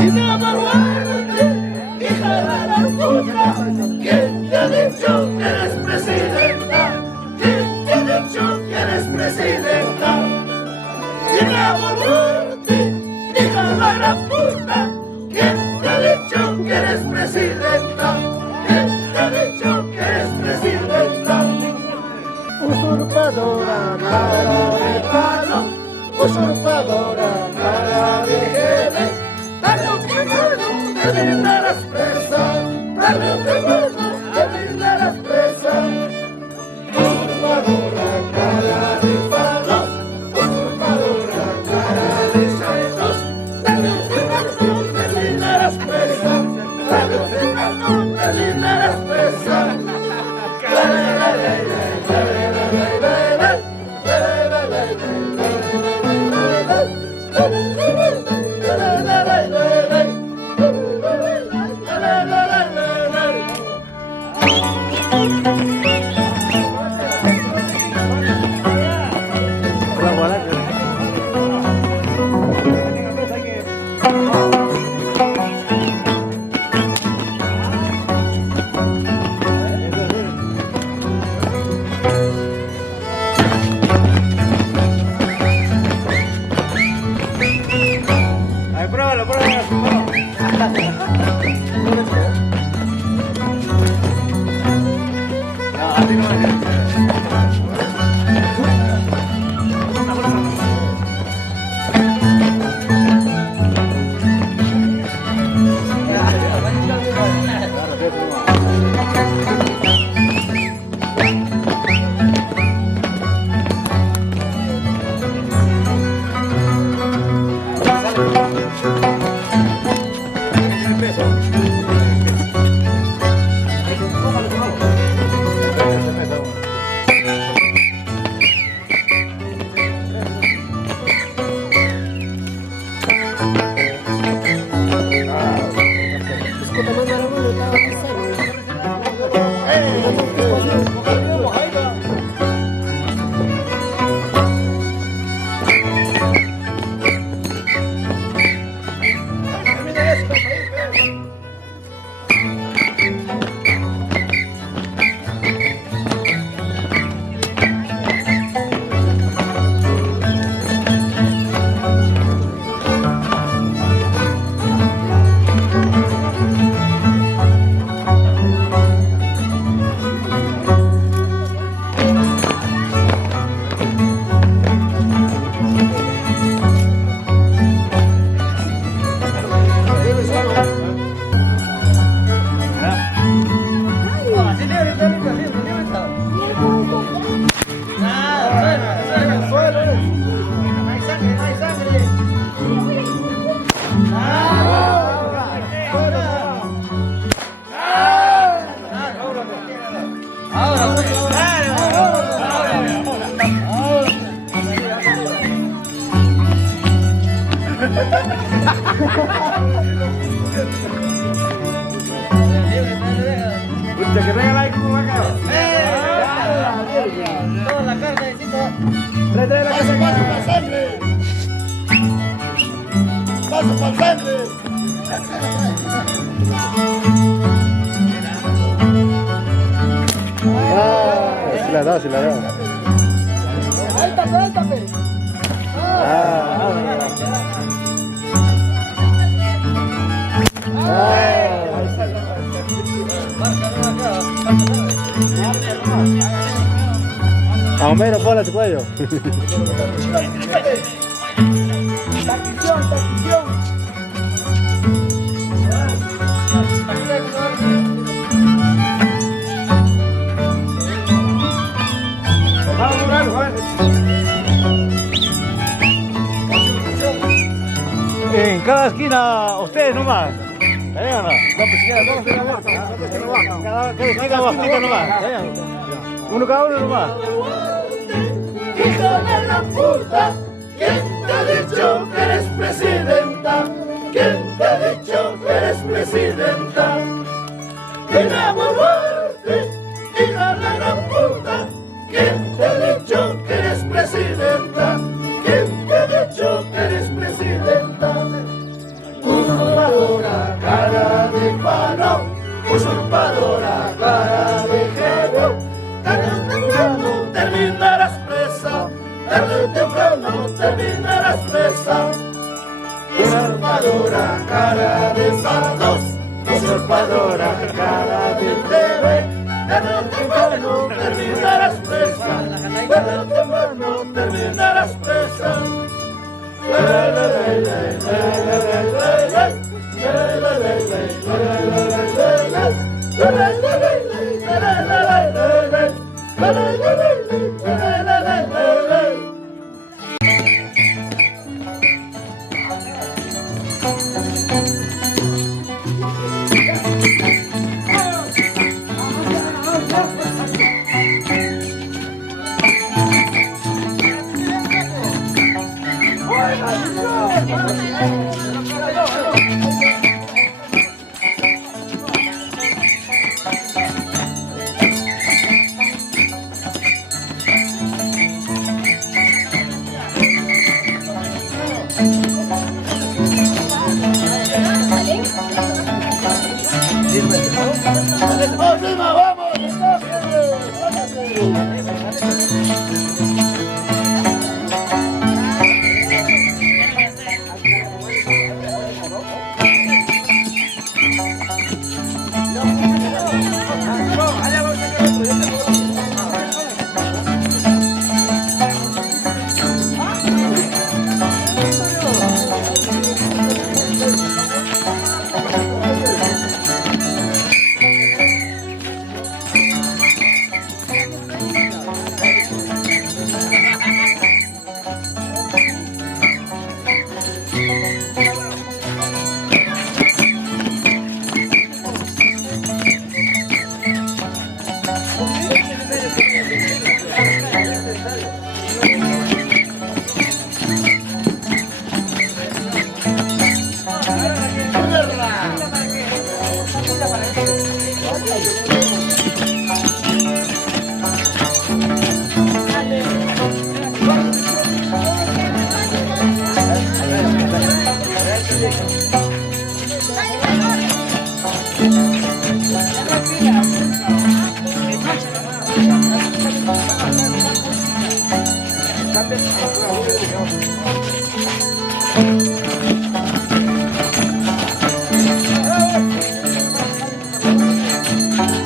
Dina Boluarte, hija de la puta. ¿Quién te ha dicho que eres presidenta? ¿Quién te ha dicho que eres presidenta? Dina Boluarte, hija de la puta. ¿Quién te ha dicho que eres presidenta? ¿Quién te ha dicho que eres presidenta? Usurpadora, cara de palo, usurpadora, cara de jeve, tarde o temprano terminarás presa, tarde o temprano terminarás presa. Usurpadora, cara de palo, usurpadora, cara de santos, tarde o temprano terminarás presa, tarde o temprano terminarás presa. Que traiga like como acá. Toda la carne, Trae la paso, paso para sangre. Paso para sangre. Se la da, se la da. Ahí está, ahí está. A Homero, ponle tu cuello. Taquición, taquición. En cada esquina, ustedes nomás. ¿Está o no? Cada esquina bastito nomás. Uno cada uno nomás. Hija de la puta, ¿quién te ha dicho que eres presidenta? ¿Quién te ha dicho que eres presidenta? Dina Boluarte, hija de la puta, ¿quién te ha dicho que eres presidenta? ¿Quién te ha dicho que eres presidenta? usurpadora cara de faldos, usurpadora cara de bebé. Tarde o temprano terminarás presa, tarde o temprano terminarás presa. ¡Arriba, vamos!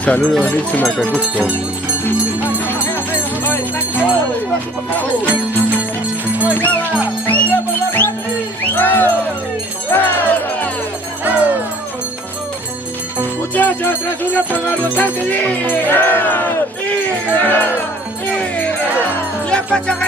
Saludos, Richie Macacusco. Muchachos, tras una pagarrotaje de... ¡Ya pasa,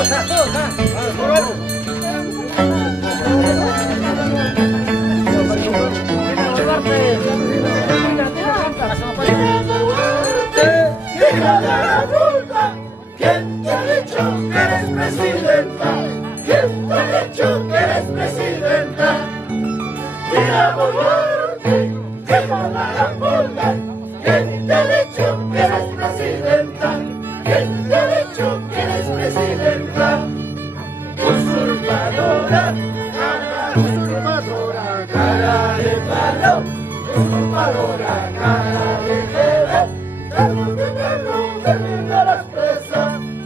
Hija de la puta, ¿quién te ha dicho que eres presidenta? ¿Quién te ha dicho que eres presidenta? Mira por muerte, hija de la puta, ¿quién te ha dicho que eres presidenta? ¿Quién te ha dicho que eres presidenta? Usurpadora, usurpadora, cara de palo, usurpadora, cara de pelo. Tarde o temprano terminarás presa,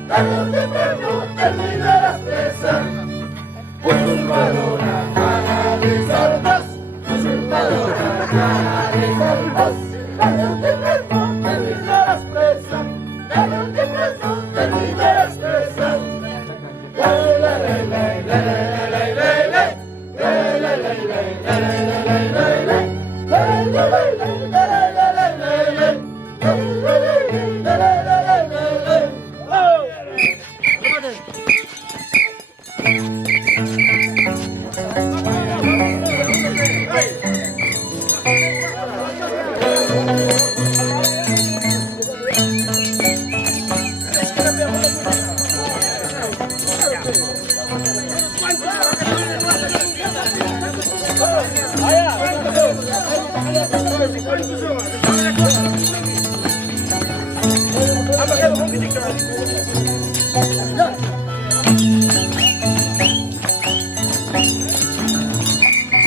tarde o temprano terminarás presa. Usurpadora, cara de sardas, usurpadora, cara de sardas. Tarde o temprano terminarás presa, tarde o temprano terminarás presa. La la la la la la la la la la la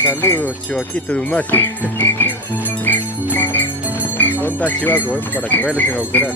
Saludos, Chivaquito de Humasi. ¿Dónde está Chivaco, para que bailes en Aucarar?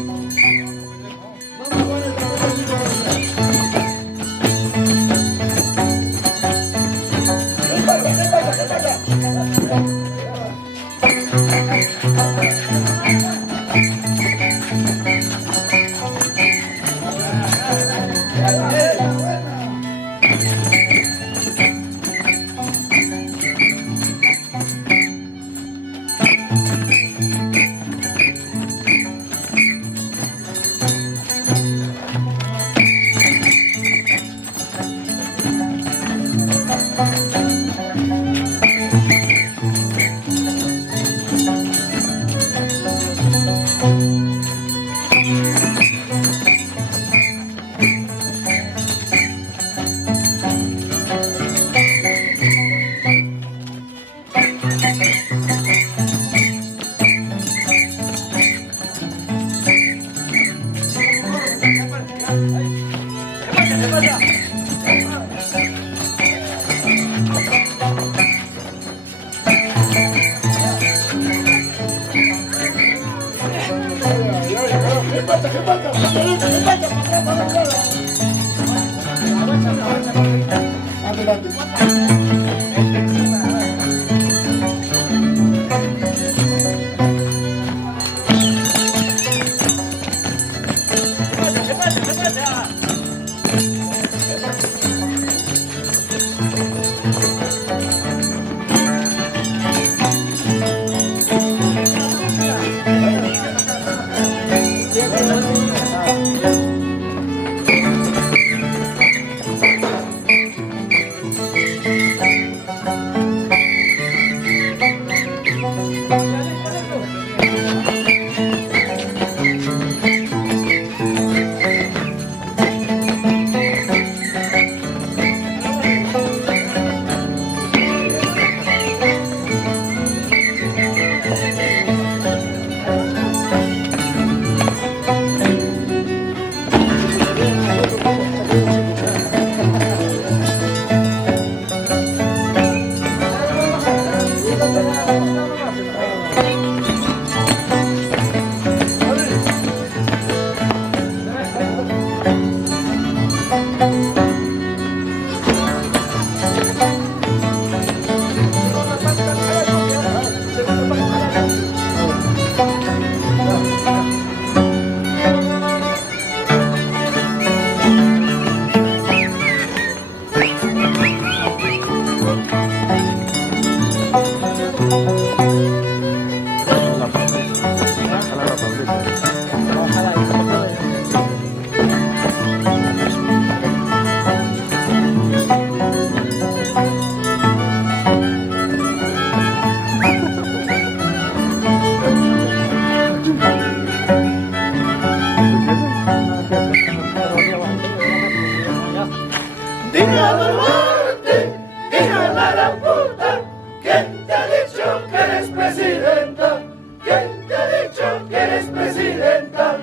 Dina Boluarte, hija de la gran puta, ¿quién te ha dicho que eres presidenta? ¿Quién te ha dicho que eres presidenta?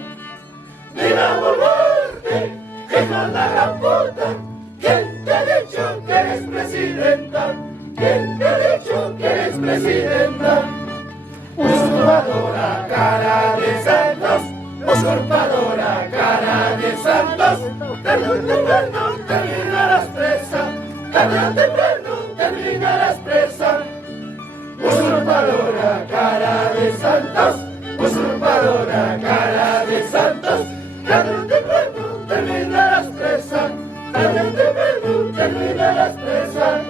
Dina Boluarte, hija de la gran puta, ¿quién te ha dicho que eres presidenta? ¿Quién te ha dicho que eres presidenta? Usurpadora cara de Santos, usurpadora cara de Santos, tarde o temprano terminarás presa, tarde o temprano terminarás presa. Usurpadora cara de Santos, usurpadora cara de Santos, tarde o temprano terminarás presa, tarde o temprano terminarás presa.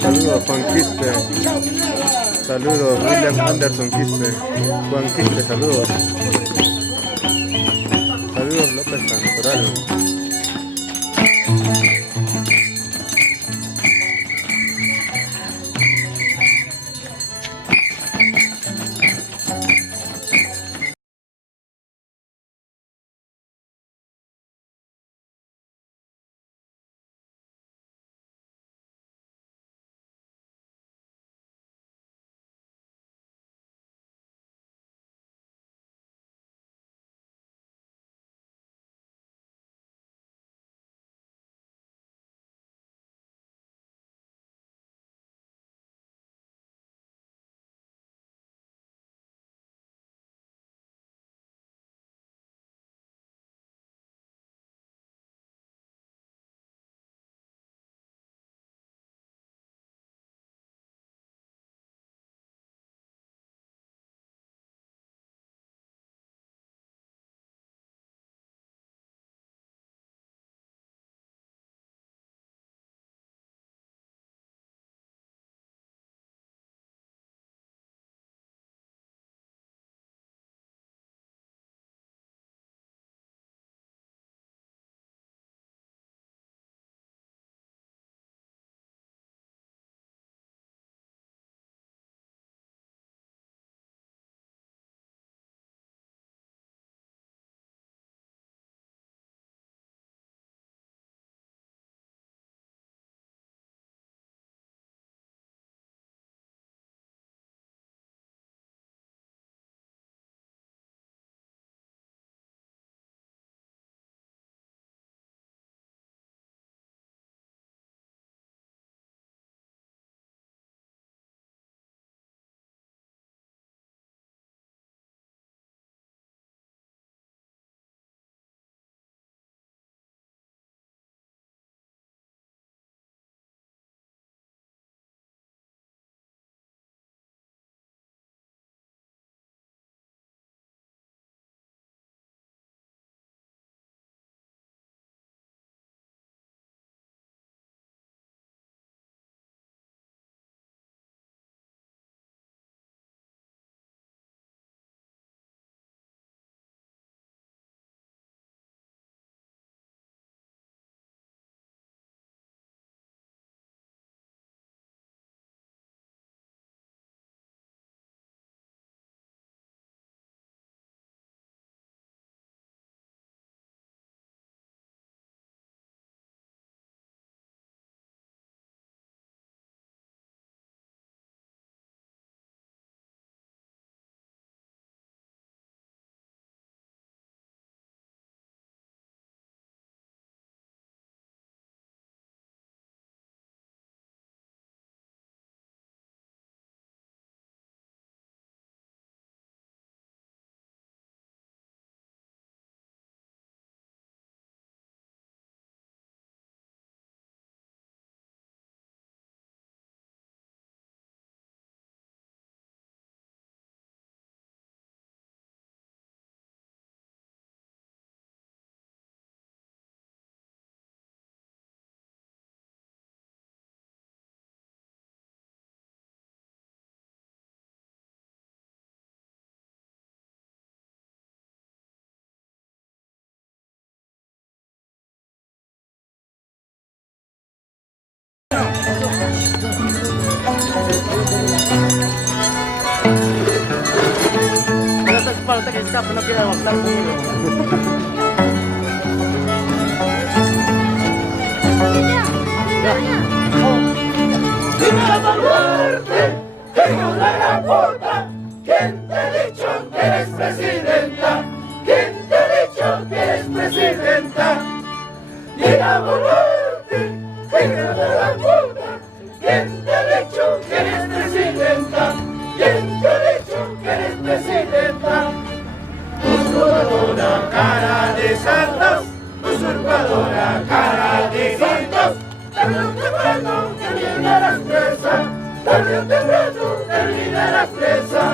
Saludos Juan Quispe. Saludos William Anderson Quispe. Juan Quispe, saludos. Saludos López Santoral. usted que escape, no quiere votar conmigo. ¡Viva Boluarte! ¡Hijo de la puta! ¿Quién te ha dicho que eres presidenta? ¿Quién te ha dicho que eres presidenta? ¡Viva Boluarte! ¡Hijo de la puta! ¿Quién te ha dicho que eres presidenta? ¿Quién te ha dicho que eres presidenta? Usurpadora cara de santos, usurpadora cara de santos, tarde o temprano terminarás presa, tarde o temprano terminarás presa.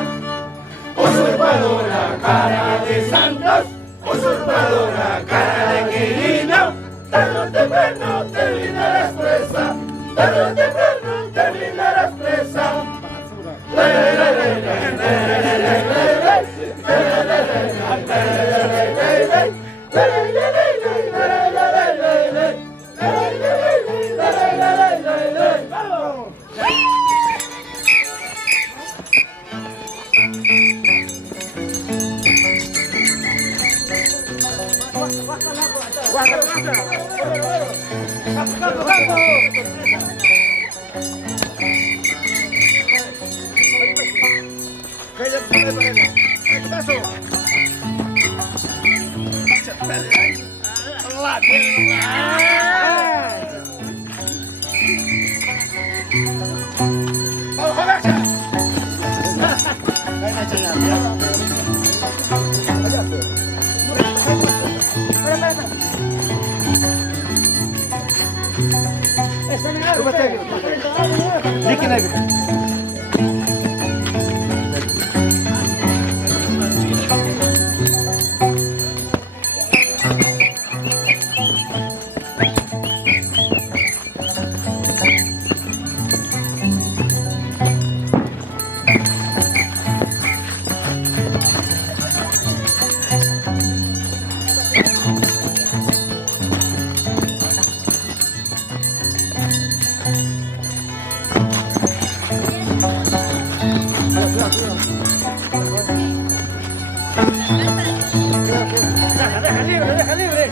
Usurpadora cara de santos, usurpadora cara de Quirino, tarde o temprano terminarás presa, tarde o temprano terminarás presa. Deja libre.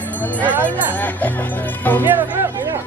Con miedo, creo. Mira.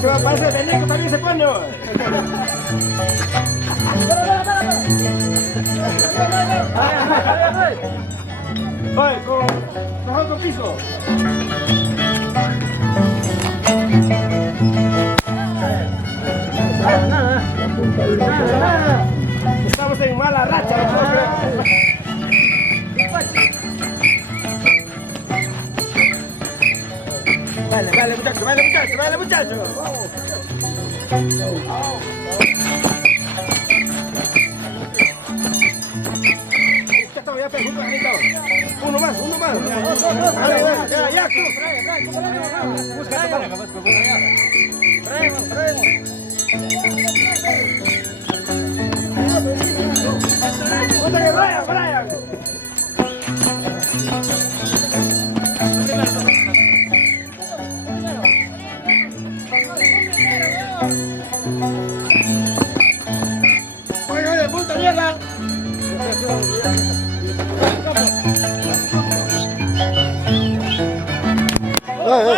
Se va a pasar de Nico, también se pone. Voy con otro piso. Nada. Estamos en mala racha. Vale, muchacho. Ya estamos, ya pegó, uno más. Ya, busca para acá, traemos. Brian. ¡Oiga de puta mierda! ¡Uy!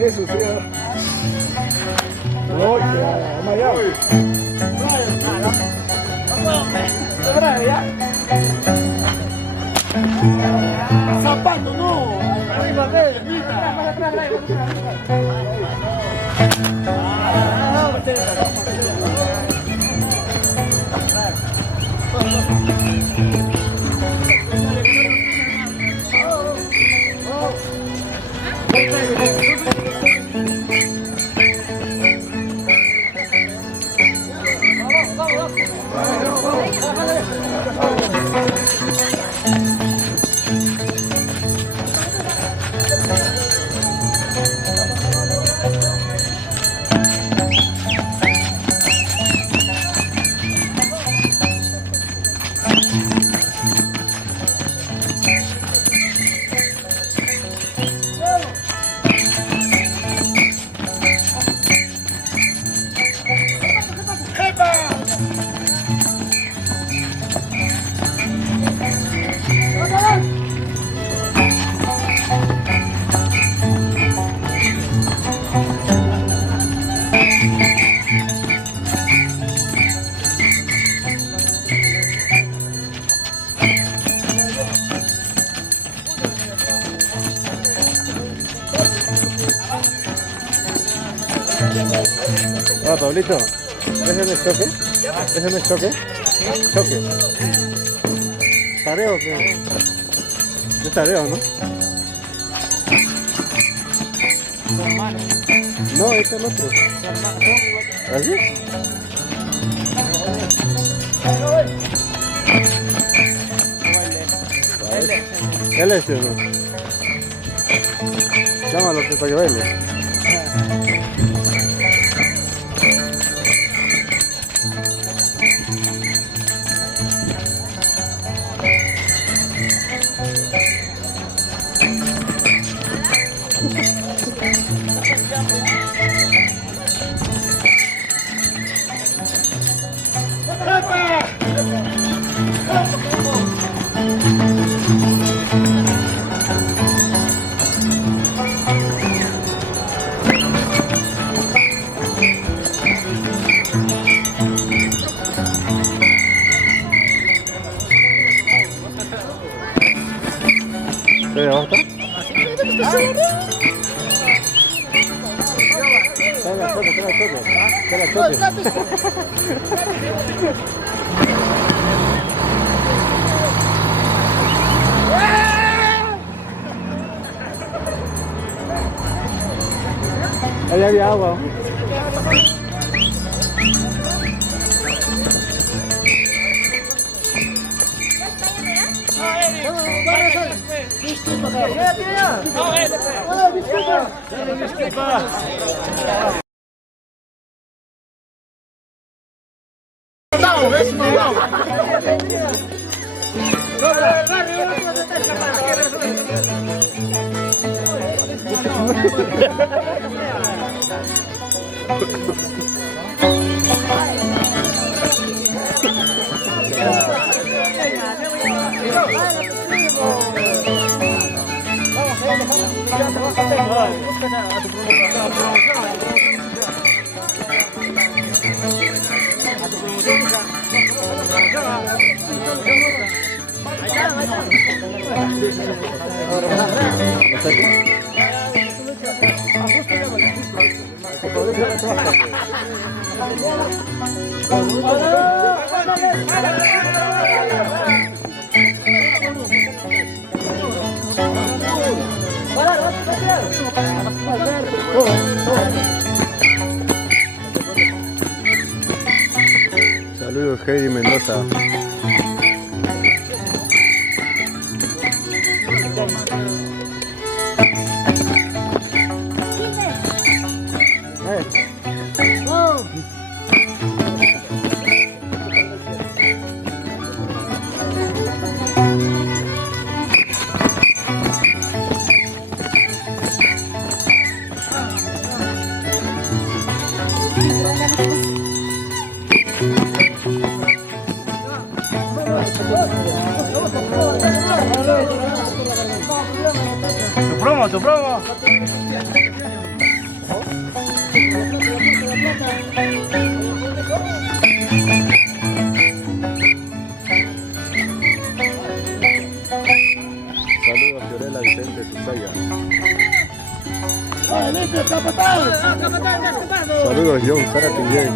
Eso sí. Oye, Zapato, no. Arriba, Ah, Pablito, ¿ese no es choque? ¿Ese no es choque? Choque. Tareo, que... Es tareo, ¿no? No, este es el otro. ¿Así? ¿Él es o no? Llámalo para que baile. ¿Te basta? Ahí había agua. Saludos, Heidi Mendoza. Tu promo. Saludos, Fiorella Vicente Susaya. Saludos, John Sara Pillén.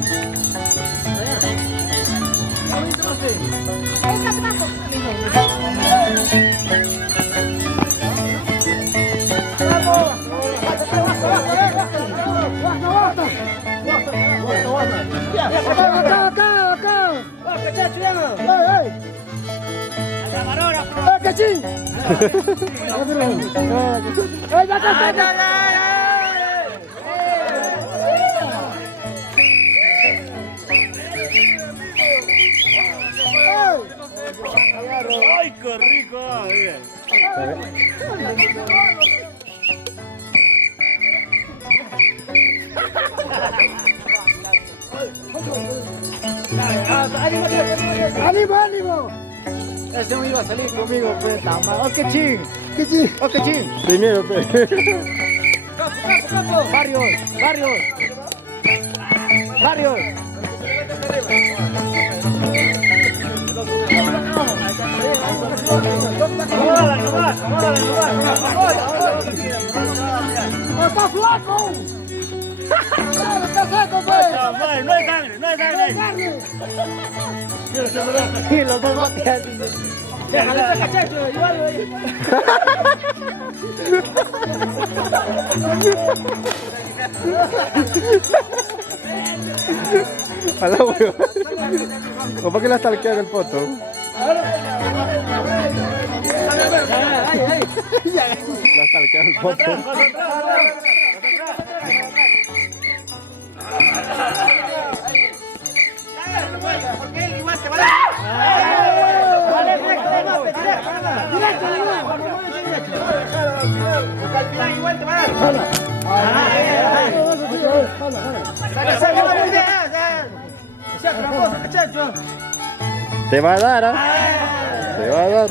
¡Ay, qué rico! ¡Ánimo, ánimo! Ese no iba a salir conmigo, pues, ¡oh, qué ching! ¡Qué ching! ¡Oh, qué ching! Primero, pe. ¡Barrios! ¡Barrios! ¡Barrios! ¡Está flaco! ¡Está seco, pues! No hay sangre, no hay sangre. Y los dos batean. Déjale ese cachacho, llévalo ahí. A la hueva. ¿O para qué la stalkean el poto? La stalkean el poto. Porque él igual te va a dar. Directo, al final igual te va a dar. Te va a dar, ¿ah? Te va a dar.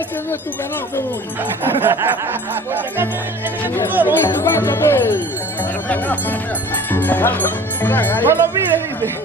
Este no es tu canal, Pebón. No lo mires, dice.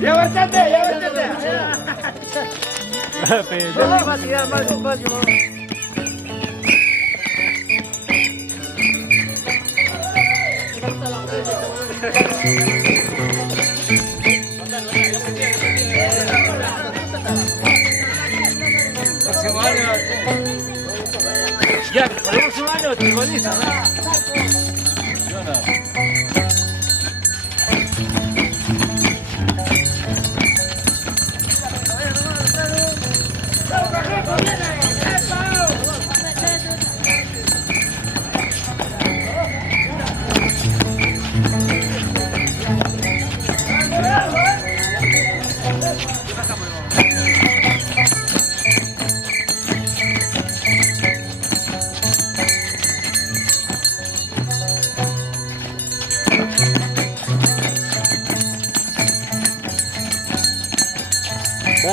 Ya bastante. No va a tirar más despacio. Ya, para el próximo año, tribaliza,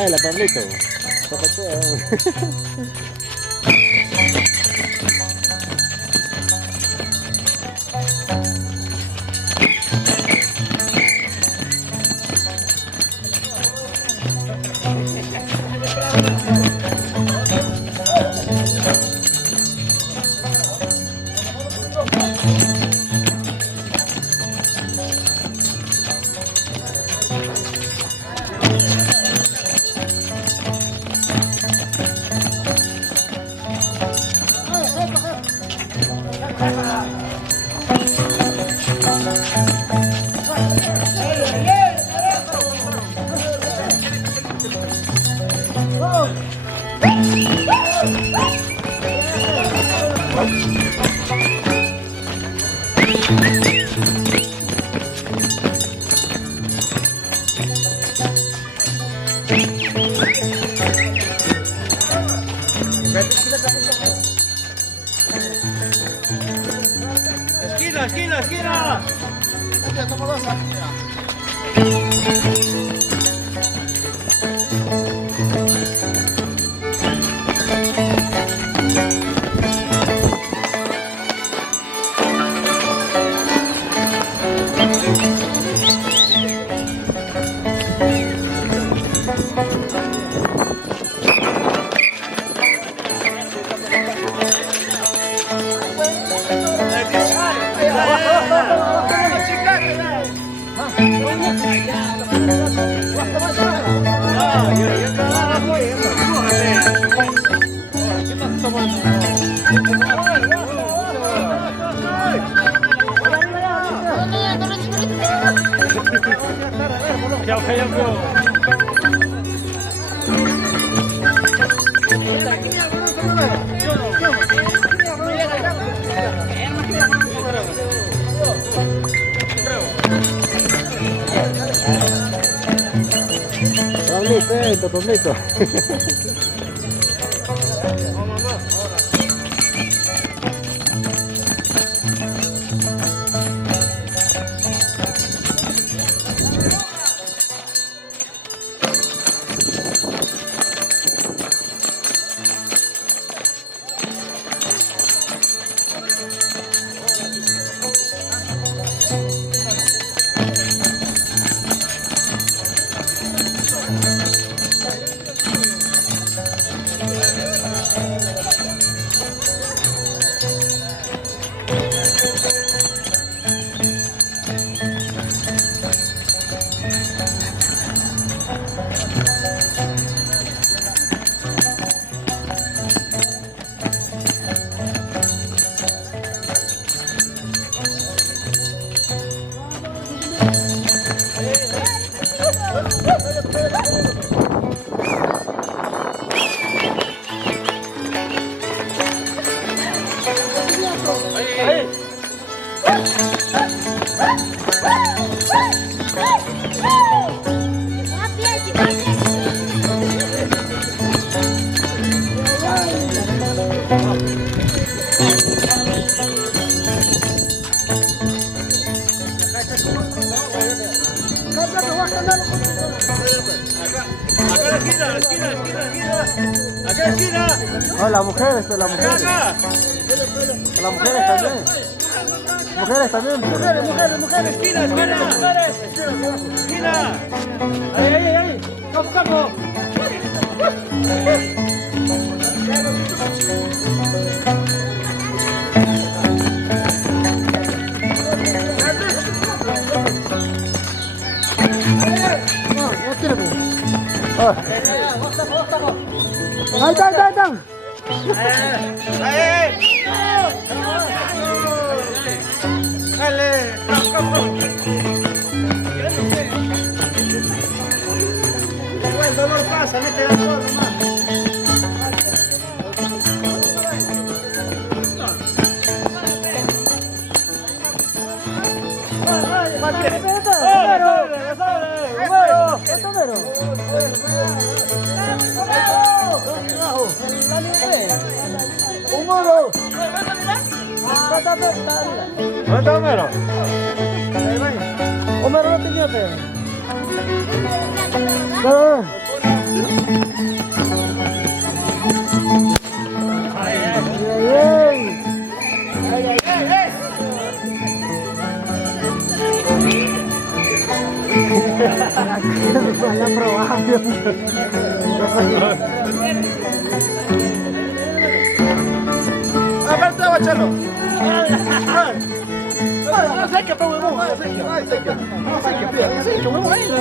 Baila, Pablito. Zapatea. Esquina, esquina, esquina. Pablito, Pablito. No, las mujeres, las mujeres. Las mujeres también. Mujeres también. Mujeres. Esquina, mujeres. Esquina. Ahí. Campo. Ahí está. El dolor pasa, mete la flor nomás. ¿Dónde está Homero? Homero no tenía pelo. Aparte, bachalo. No sé qué, pero huevón, no sé qué, no sé qué, no sé qué, no sé qué, huevón, ahí no.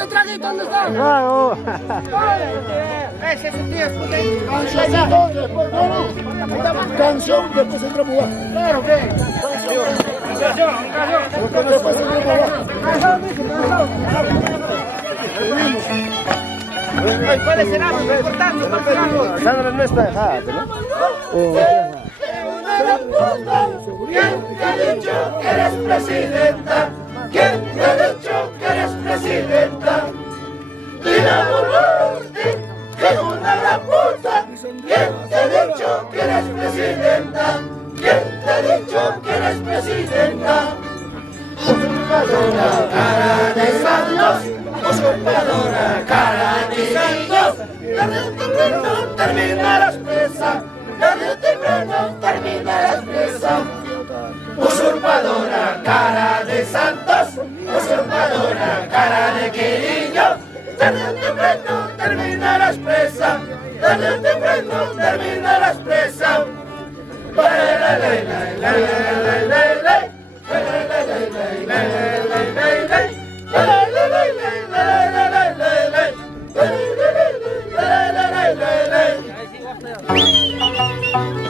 Traguito, ¿dónde está? Bravo. Ese es el tiempo. Canción, después entramos a jugar. Claro, ¿qué? Canción. Después entramos a jugar. ¿Cuál es el árbol? Importante. Sandra no está dejada, ¿no? ¿Quién te ha dicho que eres presidenta? ¿Quién te ha dicho que eres presidenta? Dile a Boluarte que es una gran puta. ¿Quién te ha dicho que eres presidenta? ¿Quién te ha dicho que eres presidenta? Usurpadora, cara de santos. Usurpadora, cara de santos. Tarde o temprano terminarás presa. Tarde o temprano terminarás presa. Usurpadora, cara de santos. Usurpadora, cara de querido. Tarde o temprano terminarás presa. Tarde o temprano terminarás presa.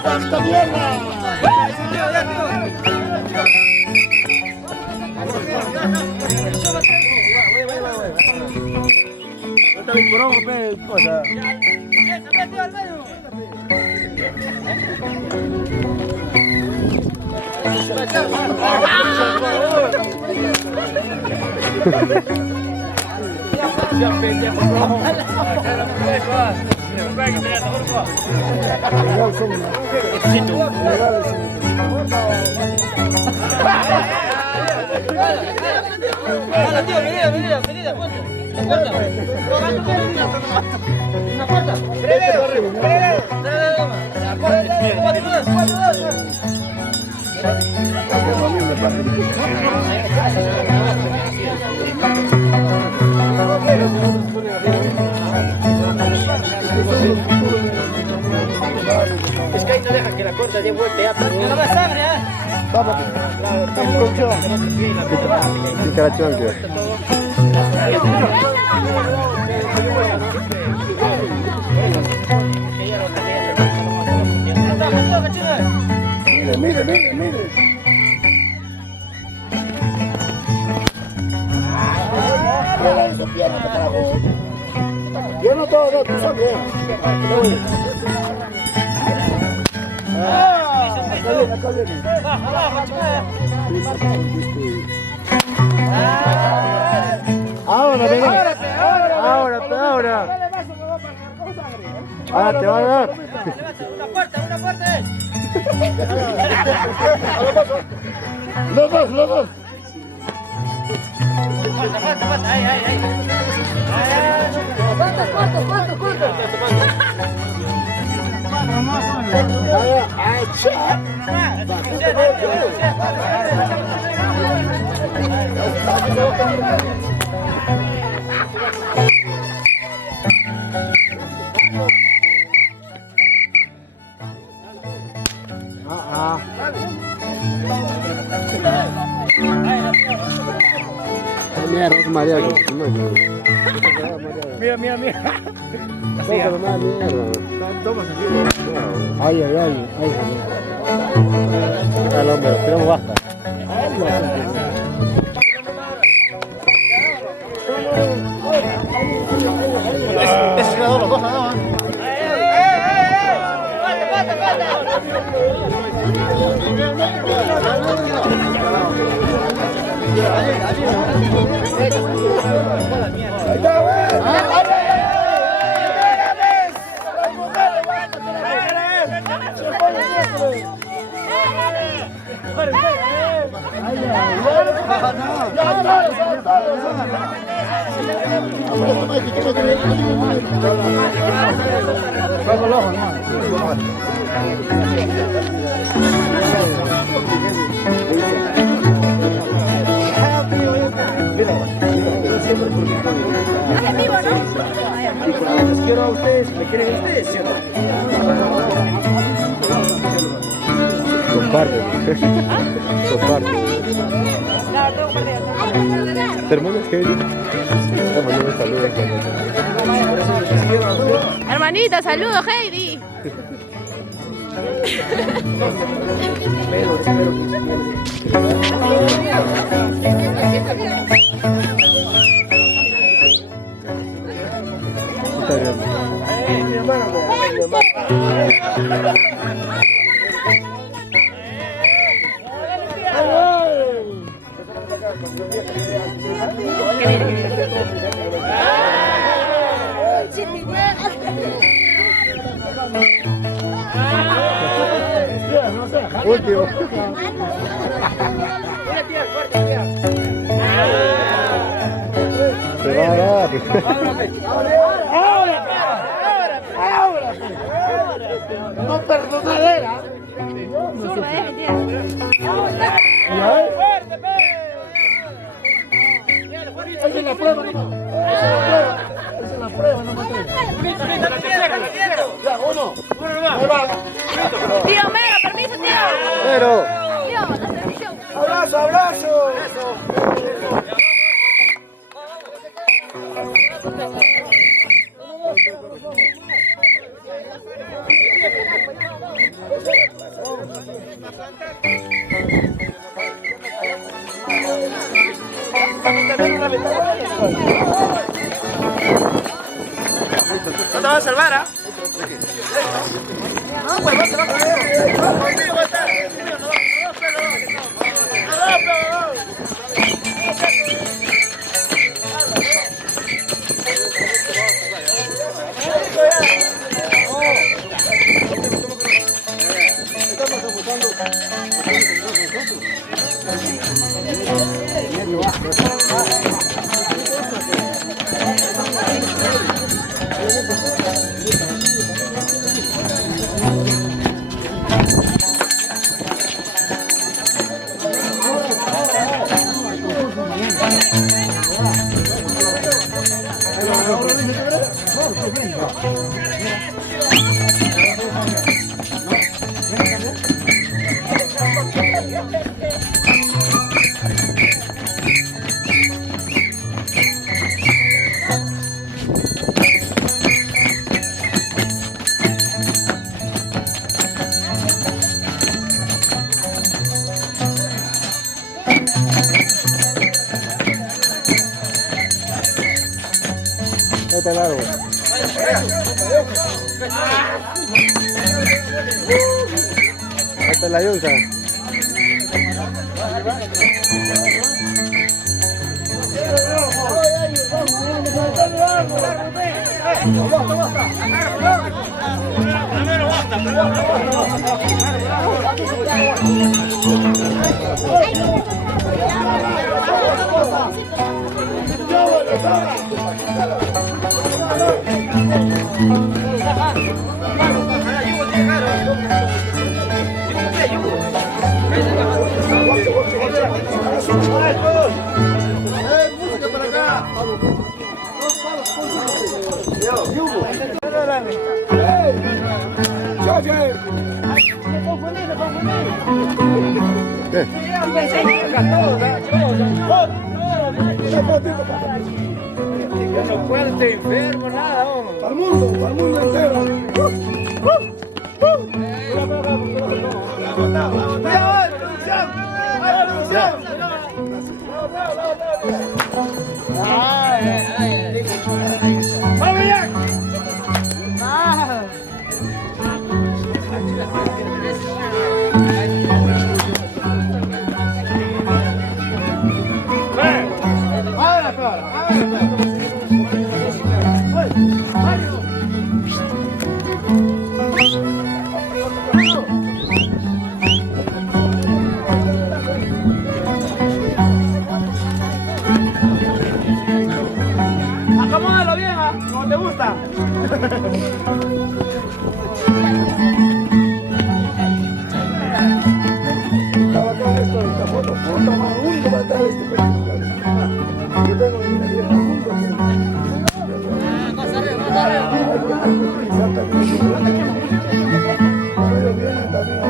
¡Basta mierda! Hola, tío, venida, ponte. La puerta. Una puerta. Breve. Es que ahí no deja que la corta dé vuelta ya. Que no me sangre, ¿eh? Vamos. Picarachón, tío. Que ya lo cambié. Mire, mire, mire, mire. Mira eso, pierna, me trago. Yo no todo, no, tú sabes. Acá viene. Ahora, venga. Ahora. Ah, te va a dar. Una fuerte. Los dos. Falta. Ahí. Corto. Mira, María. Mira. Ay. Al hombre, pero basta. Ese los dos nada. Quiero a ustedes, ¿me quieren ustedes? ¿Sí o no? Comparte. Hermanos, ¿qué? Saludos. Hermanita, saludos, Heidi. Último. Se va a dar. Ahora. No perdonadera. Esa es la prueba, no. Esa es la prueba, no maté. Ya, uno. Ahí va. Tío Mero, permiso, tío. Pero. Tío, la transmisión. Abrazo. No te vas a salvar, ¿ah? No, pues no te vas a salvar. Conmigo va a estar. está el árbol. Hasta la yunta. No puedo, estoy enfermo, nada. Al mundo entero. ¡Vamos ya! Acomódalo bien, ¿ah? Como te gusta. Estaba acá esto, esta foto más único para estar este país. Yo tengo una vida en el mundo ellos vienen también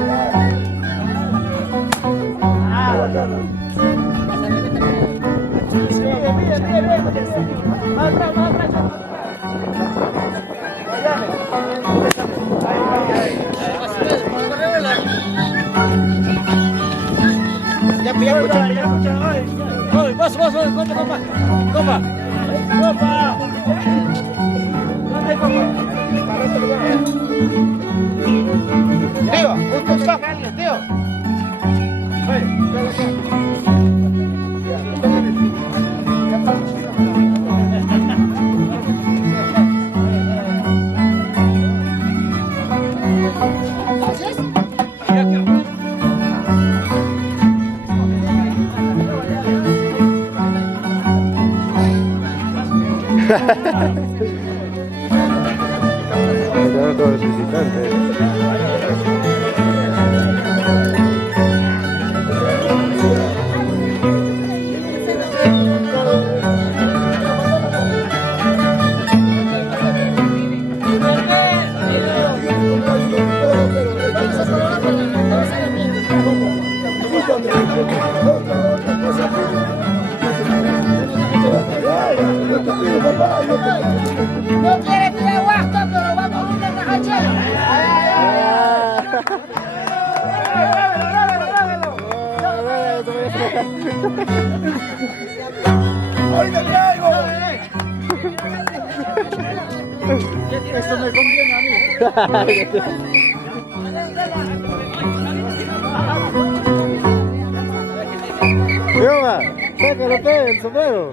Ya pillamos, ya. Vas, compa. Tío, un toque, tío. Están todos los visitantes. No quiere tirar guasto, pero vamos a una cajachera. ¡Ahorita traigo! Esto me conviene a mí. Yoma, sácalo todo el sombrero.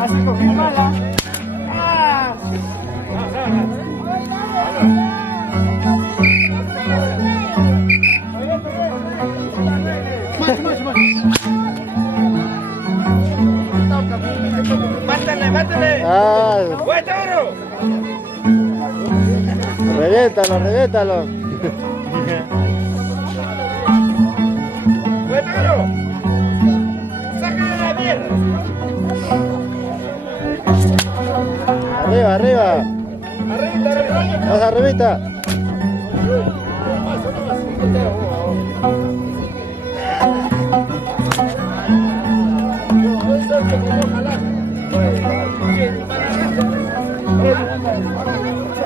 Así cogí mala. Mátale, mátale. Ah, ¡Buen toro! reviéntalo, reviéntalo. ¡Buen toro! ¡Sácale la mierda! Arriba, arriba. Arriba, arriba. Más arribita.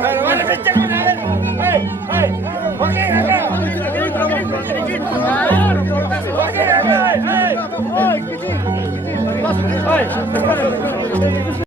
Pero vale, me echan una vez. ¡Ay, ay! ¡Joaquín, acá! ¡Joaquín, acá! ¡Ay! ¡Ay! ¡Ay!